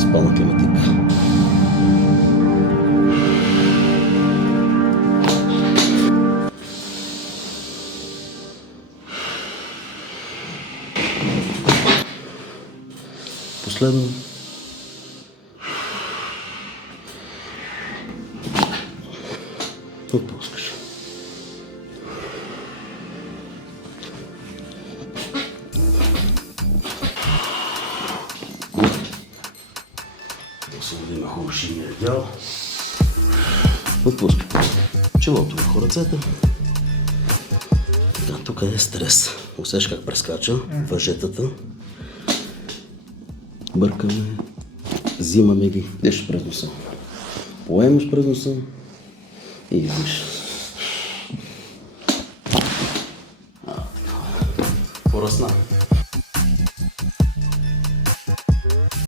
Спална климатика. Последно. Отпускаш. Да има хубаво шиния дял. Отпускате челото върху ръцете. Така, тук е стрес. Усещаш как прескача въжетата. Бъркаме, взимаме ги, дишаш през носа. Поемаш през носа и издиш. Поръсна.